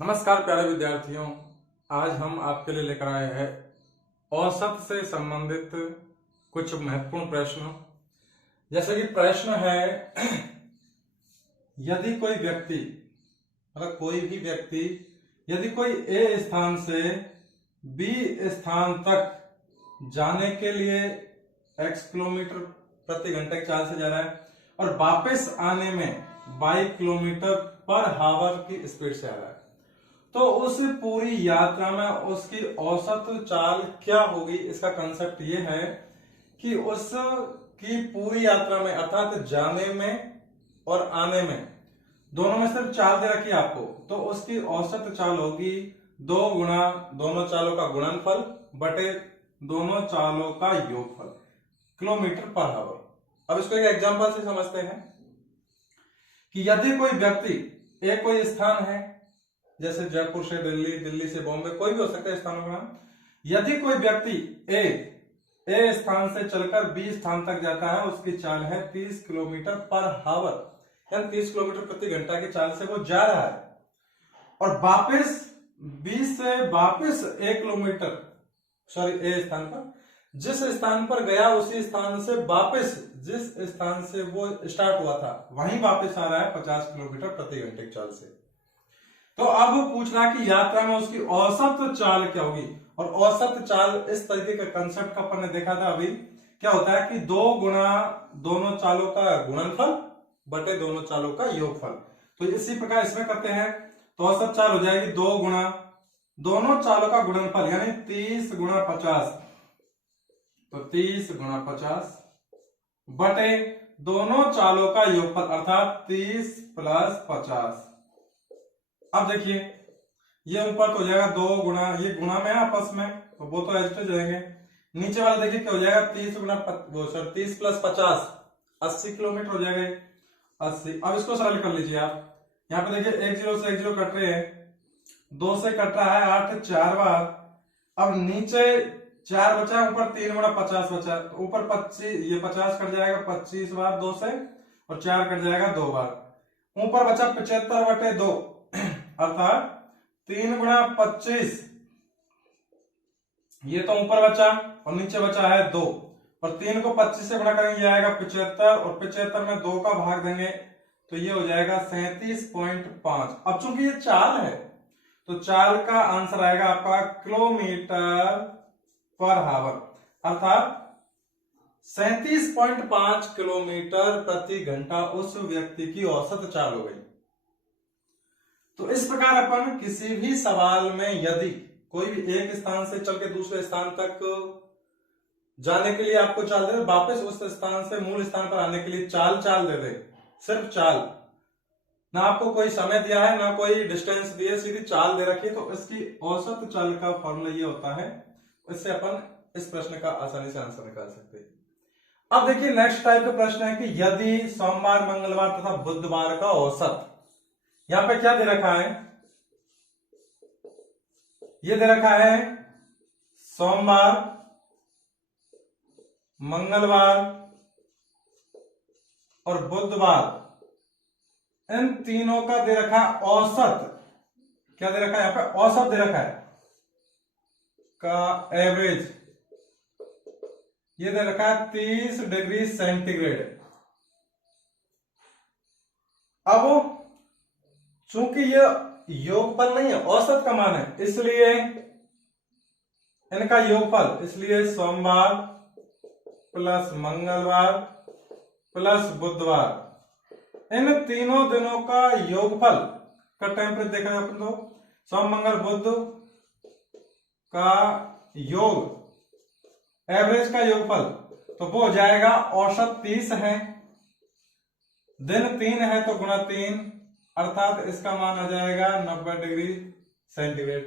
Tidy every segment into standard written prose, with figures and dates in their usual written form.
नमस्कार प्यारे विद्यार्थियों। आज हम आपके लिए लेकर आए हैं औसत से संबंधित कुछ महत्वपूर्ण प्रश्न। जैसे कि प्रश्न है यदि कोई व्यक्ति मतलब कोई भी व्यक्ति यदि कोई ए स्थान से बी स्थान तक जाने के लिए x किलोमीटर प्रति घंटे की चाल से जा रहा है और वापस आने में 22 किलोमीटर पर हावर की स्पीड से आ रहा है, तो उस पूरी यात्रा में उसकी औसत चाल क्या होगी। इसका कंसेप्ट ये है कि उसकी पूरी यात्रा में अर्थात जाने में और आने में दोनों में सिर्फ चाल दे रखी है आपको, तो उसकी औसत चाल होगी 2 गुणा दोनों चालों का गुणनफल बटे दोनों चालों का योगफल किलोमीटर पर हावर। अब इसको एक एग्जांपल से समझते हैं कि यदि कोई व्यक्ति एक कोई स्थान है, जैसे जयपुर से दिल्ली, दिल्ली से बॉम्बे, कोई भी हो सकता है स्थानों का नाम। यदि कोई व्यक्ति ए स्थान से चलकर बी स्थान तक जाता है, उसकी चाल है 30 किलोमीटर पर हावर, यानी 30 किलोमीटर प्रति घंटा की चाल से वो जा रहा है और वापस बी से वापस 1 किलोमीटर ए स्थान पर, जिस स्थान पर गया उसी स्थान से वापस जिस स्थान से वो स्टार्ट हुआ था वहीं वापस आ रहा है 50 किलोमीटर प्रति घंटे की चाल से। तो अब पूछ रहा कि यात्रा में उसकी औसत चाल क्या होगी, और औसत चाल इस तरीके का कंसेप्ट का अपन ने देखा था अभी। क्या होता है कि 2 गुणा दोनों चालों का गुणनफल बटे दोनों चालों का योगफल। तो इसी प्रकार इसमें करते हैं, तो औसत चाल हो जाएगी 2 गुणा दोनों चालों का गुणनफल यानी 30 गुणा 50, तो 30 गुणा 50 बटे दोनों चालों का योगफल अर्थात 30 प्लस 50। अब देखिए ये ऊपर तो हो जाएगा 2 गुणा, ये गुणा में आपस में तो वो तो एज जाएंगे। नीचे वाला देखिए क्या हो जाएगा 30 गुणा 30 प्लस 50 80 किलोमीटर हो जाएगा 80। अब इसको सरल कर लीजिए आप। यहाँ पे देखिए 1 0 से 1 0 कट रहे हैं, 2 से कट रहा है 8 4 बार। अब नीचे 4 बचा, ऊपर 3 गुणा 50 बचा, तो ऊपर 25 ये 50 कट जाएगा 25 बार 2 से, और 4 कट जाएगा 2 बार। ऊपर बचा 75 बटे 2 अर्थात 3 गुणा 25, ये तो ऊपर बचा और नीचे बचा है 2, और 3 को 25 से गुणा करेंगे ये आएगा 75, और 75 में 2 का भाग देंगे तो ये हो जाएगा 37.5। अब चूंकि ये चाल है तो चाल का आंसर आएगा आपका किलोमीटर पर हावर, अर्थात 37.5 किलोमीटर प्रति घंटा उस व्यक्ति की औसत चाल हो गई। तो इस प्रकार अपन किसी भी सवाल में यदि कोई भी एक स्थान से चल के दूसरे स्थान तक जाने के लिए आपको चाल दे, वापस उस स्थान से मूल स्थान पर आने के लिए चाल दे दे, सिर्फ चाल, ना आपको कोई समय दिया है ना कोई डिस्टेंस दी है, सीधी चाल दे रखी है, तो इसकी औसत चाल का फॉर्मूला ये होता है। इससे अपन इस प्रश्न का आसानी से आंसर निकाल सकते हैं। अब देखिए नेक्स्ट टाइप का प्रश्न है कि यदि सोमवार, मंगलवार तथा बुधवार का औसत, यहां पे क्या दे रखा है, ये दे रखा है सोमवार, मंगलवार और बुधवार, इन तीनों का दे रखा है औसत। क्या दे रखा है, यहां पे औसत दे रखा है का एवरेज, ये दे रखा है 30 डिग्री सेंटीग्रेड। अब चूंकि ये योगफल नहीं है, औसत का मान है, इसलिए इनका योगफल, इसलिए सोमवार प्लस मंगलवार प्लस बुधवार, इन तीनों दिनों का योगफल का टेम्परेचर देखा जाए अपन तो सोम मंगल बुध का योग, एवरेज का योगफल, तो वो हो जाएगा औसत 30 है, दिन 3 है तो गुणा 3, अर्थात इसका मान आ जाएगा 90 डिग्री सेंटीग्रेड।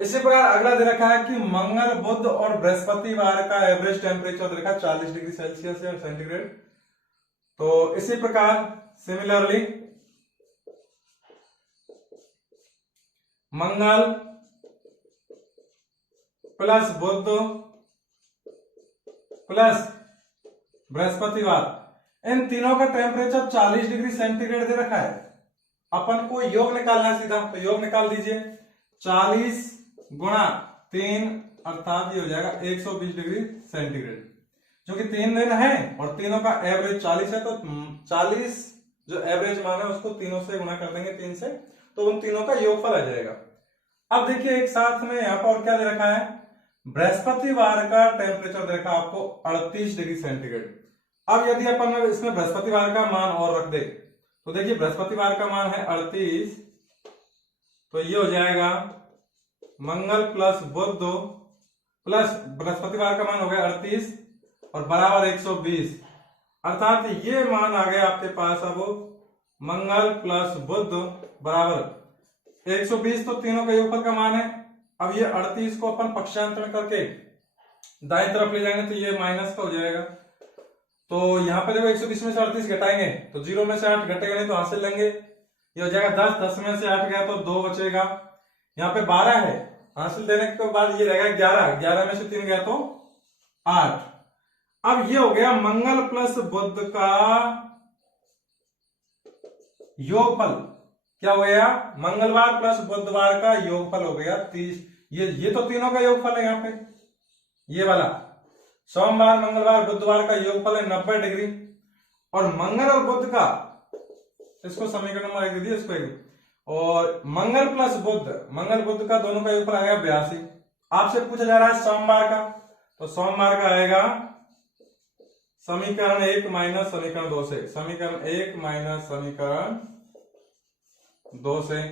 इसी प्रकार अगला दे रखा है कि मंगल, बुध और बृहस्पतिवार का एवरेज टेम्परेचर दे रखा है 40 डिग्री सेल्सियस या सेंटीग्रेड। तो इसी प्रकार सिमिलरली मंगल प्लस बुध प्लस बृहस्पतिवार, इन तीनों का टेम्परेचर 40 डिग्री सेंटीग्रेड दे रखा है, अपन को योग निकालना है सीधा, तो योग निकाल दीजिए। 40 गुणा 3 अर्थात ये हो जाएगा 120 डिग्री सेंटीग्रेड। क्योंकि 3 दिन है और तीनों का एवरेज 40 है, तो 40 जो एवरेज मान है उसको तीनों से गुणा कर देंगे 3 से, तो उन तीनों का योगफल आ जाएगा। अब देखिए एक साथ में यहाँ पर और क्या दे रखा है, बृहस्पतिवार का टेम्परेचर दे रखा आपको 38 डिग्री सेंटीग्रेड। अब यदि अपन इसमें बृहस्पतिवार का मान और रख दे, तो देखिए बृहस्पतिवार का मान है 38, तो ये हो जाएगा मंगल प्लस बुध प्लस बृहस्पतिवार का मान हो गया 38 और बराबर 120, अर्थात ये मान आ गया आपके पास अब मंगल प्लस बुध बराबर 120, तो तीनों का योगफल का मान है। अब ये 38 को अपन पक्षांतरण करके दाएं तरफ ले जाएंगे तो ये माइनस का हो जाएगा। तो यहाँ पे देखो 120 में से 38 घटाएंगे तो 0 में से 8 घटेगा नहीं तो हासिल लेंगे, ये हो जाएगा 10, 10 में से 8 गया तो 2 बचेगा। यहाँ पे 12 है, हासिल देने के बाद ये रहेगा 11, 11 में से 3 गया तो 8। अब ये हो गया मंगल प्लस बुध का योगफल, क्या हो गया, मंगलवार प्लस बुधवार का योगफल हो गया 30। ये तो तीनों का योगफल है यहाँ पे, ये वाला सोमवार मंगलवार बुधवार का योगफल है 90 डिग्री, और मंगल और बुध का, इसको समीकरण नंबर 1 दीजिए, इसको 1, और मंगल प्लस बुध, मंगल बुध का दोनों का योगफल आएगा 82। आपसे पूछा जा रहा है सोमवार का, तो सोमवार का आएगा समीकरण 1 माइनस समीकरण 2 से, समीकरण 1 माइनस समीकरण 2 से।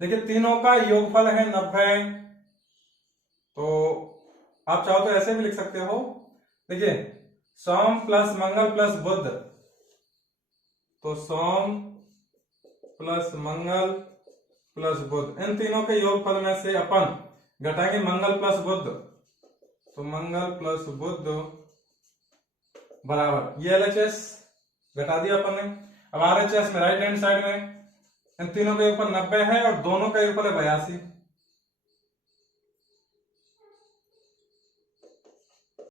देखिए तीनों का योगफल है 90, तो आप चाहो तो ऐसे भी लिख सकते हो। देखिए सोम प्लस मंगल प्लस बुध, तो सोम प्लस मंगल प्लस बुध, इन तीनों के योगफल में से अपन घटाएंगे मंगल प्लस बुध, तो मंगल प्लस बुध बराबर ये LHS घटा दिया अपन ने। अब RHS में राइट हैंड साइड में इन तीनों का योगफल 90 है और दोनों का योगफल है 82,